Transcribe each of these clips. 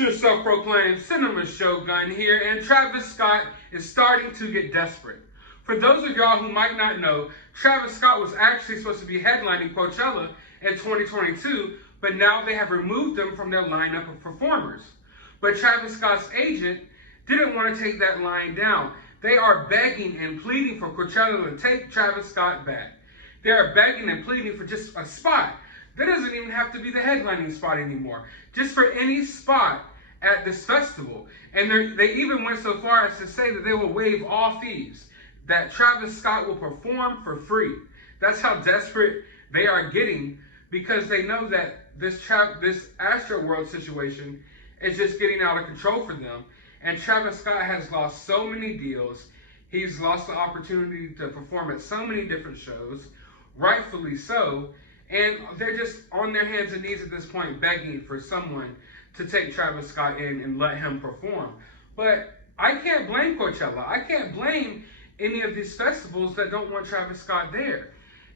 your self-proclaimed cinema shogun here, and Travis Scott is starting to get desperate. For those of y'all who might not know, Travis Scott was actually supposed to be headlining Coachella in 2022, but now they have removed him from their lineup of performers. But Travis Scott's agent didn't want to take that line down. They are begging and pleading for Coachella to take Travis Scott back. They are begging and pleading for just a spot. That doesn't even have to be the headlining spot anymore. Just for any spot at this festival. And they even went so far as to say that they will waive all fees. That Travis Scott will perform for free. That's how desperate they are getting, because they know that this AstroWorld situation is just getting out of control for them. And Travis Scott has lost so many deals. He's lost the opportunity to perform at so many different shows, rightfully so. And they're just on their hands and knees at this point begging for someone to take Travis Scott in and let him perform. But I can't blame Coachella. I can't blame any of these festivals that don't want Travis Scott there.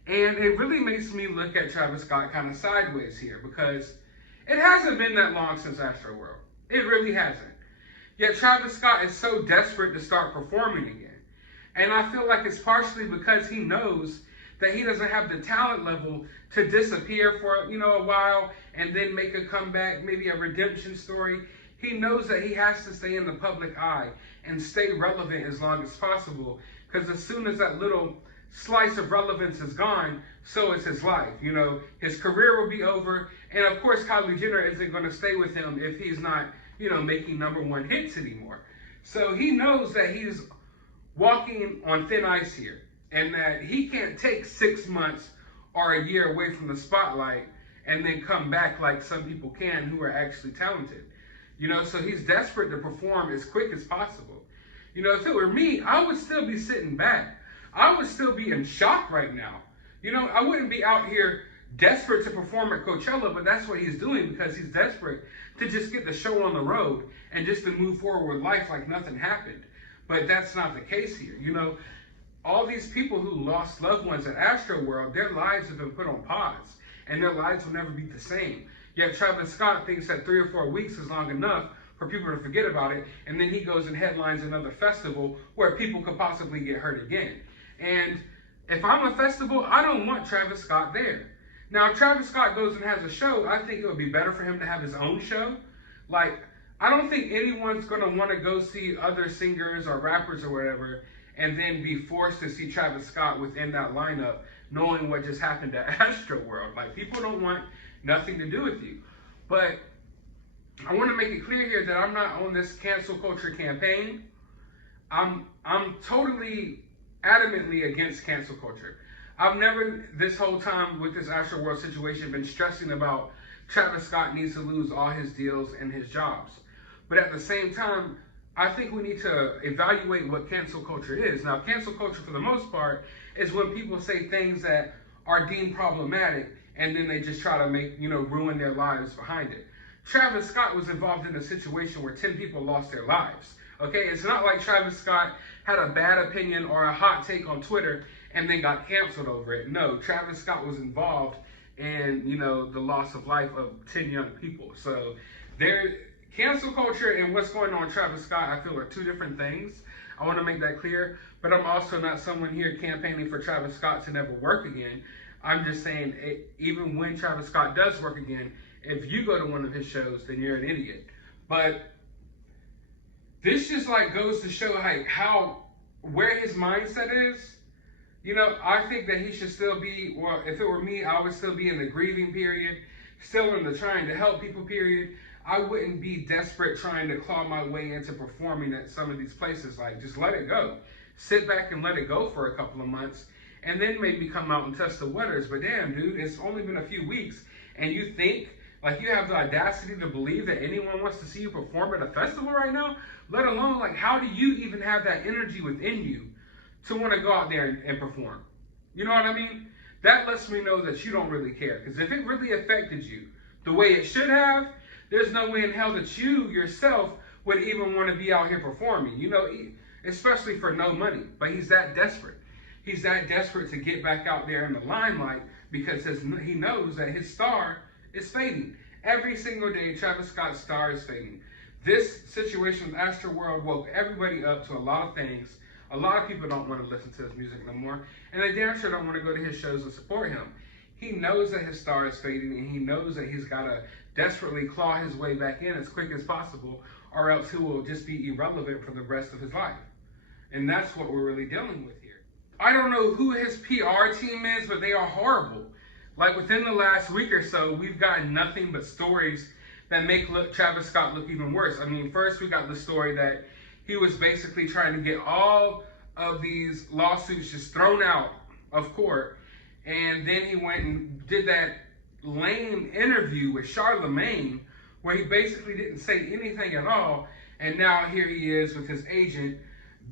And it really makes me look at Travis Scott kind of sideways here, because it hasn't been that long since AstroWorld. It really hasn't. Yet Travis Scott is so desperate to start performing again. And I feel like it's partially because he knows that he doesn't have the talent level to disappear for, a while and then make a comeback, maybe a redemption story. He knows that he has to stay in the public eye and stay relevant as long as possible, because as soon as that little slice of relevance is gone, so is his life. His career will be over. And of course, Kylie Jenner isn't going to stay with him if he's not, making #1 hits anymore. So he knows that he's walking on thin ice here, and that he can't take 6 months or a year away from the spotlight and then come back like some people can who are actually talented. So he's desperate to perform as quick as possible. If it were me, I would still be sitting back. I would still be in shock right now. I wouldn't be out here desperate to perform at Coachella, but that's what he's doing, because he's desperate to just get the show on the road and just to move forward with life like nothing happened. But that's not the case here. All these people who lost loved ones at AstroWorld, their lives have been put on pause, and their lives will never be the same. Yet Travis Scott thinks that 3 or 4 weeks is long enough for people to forget about it, and then he goes and headlines another festival where people could possibly get hurt again. And if I'm a festival, I don't want Travis Scott there. Now, if Travis Scott goes and has a show, I think it would be better for him to have his own show. I don't think anyone's going to want to go see other singers or rappers or whatever and then be forced to see Travis Scott within that lineup, knowing what just happened at AstroWorld. People don't want nothing to do with you. But I want to make it clear here that I'm not on this cancel culture campaign. I'm totally adamantly against cancel culture. I've never, this whole time with this AstroWorld situation, been stressing about Travis Scott needs to lose all his deals and his jobs. But at the same time, I think we need to evaluate what cancel culture is. Now, cancel culture, for the most part, is when people say things that are deemed problematic, and then they just try to make, ruin their lives behind it. Travis Scott was involved in a situation where 10 people lost their lives. Okay, it's not like Travis Scott had a bad opinion or a hot take on Twitter and then got canceled over it. No, Travis Scott was involved in, the loss of life of 10 young people. So cancel culture and what's going on with Travis Scott, I feel, are two different things. I want to make that clear. But I'm also not someone here campaigning for Travis Scott to never work again. I'm just saying, even when Travis Scott does work again, if you go to one of his shows, then you're an idiot. But this just goes to show where his mindset is. I think that he should still be, well, if it were me, I would still be in the grieving period, still in the trying to help people period. I wouldn't be desperate trying to claw my way into performing at some of these places. Just let it go. Sit back and let it go for a couple of months, and then maybe come out and test the waters. But damn, dude, it's only been a few weeks, and you think, you have the audacity to believe that anyone wants to see you perform at a festival right now? Let alone, how do you even have that energy within you to want to go out there and perform? You know what I mean? That lets me know that you don't really care. Because if it really affected you the way it should have, there's no way in hell that you yourself would even want to be out here performing, especially for no money. But he's that desperate. He's that desperate to get back out there in the limelight because he knows that his star is fading. Every single day, Travis Scott's star is fading. This situation with AstroWorld woke everybody up to a lot of things. A lot of people don't want to listen to his music no more, and they damn sure don't want to go to his shows and support him. He knows that his star is fading, and he knows that he's got to desperately claw his way back in as quick as possible, or else he will just be irrelevant for the rest of his life. And that's what we're really dealing with here. I don't know who his PR team is, but they are horrible. Like within the last week or so, we've gotten nothing but stories that make Travis Scott look even worse. I mean, first we got the story that he was basically trying to get all of these lawsuits just thrown out of court. And then he went and did that lame interview with Charlemagne where he basically didn't say anything at all. And now here he is with his agent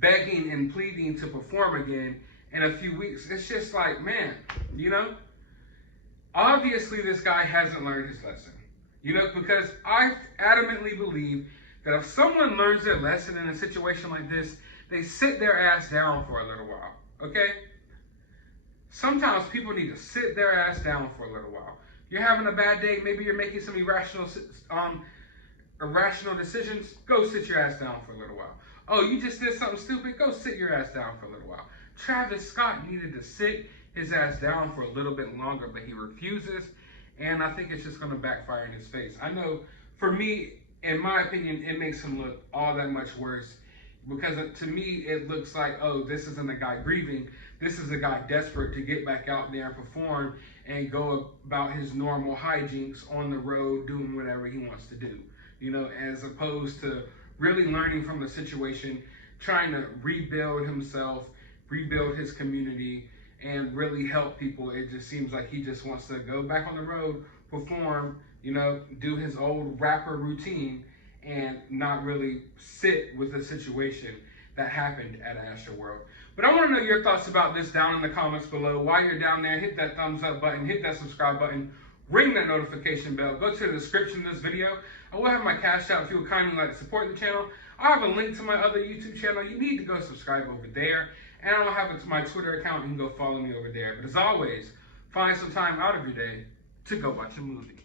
begging and pleading to perform again in a few weeks. It's just like, man, you know, obviously this guy hasn't learned his lesson. You know, because I adamantly believe that if someone learns their lesson in a situation like this, they sit their ass down for a little while, okay? Sometimes people need to sit their ass down for a little while. You're having a bad day, maybe you're making some irrational decisions, go sit your ass down for a little while. Oh, you just did something stupid, go sit your ass down for a little while. Travis Scott needed to sit his ass down for a little bit longer, but he refuses, and I think it's just going to backfire in his face. I know, for me, in my opinion, it makes him look all that much worse, because to me, it looks like, oh, this isn't a guy grieving. This is a guy desperate to get back out there and perform and go about his normal hijinks on the road, doing whatever he wants to do, you know, as opposed to really learning from the situation, trying to rebuild himself, rebuild his community, and really help people. It just seems like he just wants to go back on the road, perform, you know, do his old rapper routine, and not really sit with the situation that happened at AstroWorld. But I want to know your thoughts about this down in the comments below. While you're down there, hit that thumbs up button, hit that subscribe button, ring that notification bell, go to the description of this video. I will have my cash out if you would kindly like to support the channel. I'll have a link to my other YouTube channel. You need to go subscribe over there. And I'll have it to my Twitter account. You can go follow me over there. But as always, find some time out of your day to go watch a movie.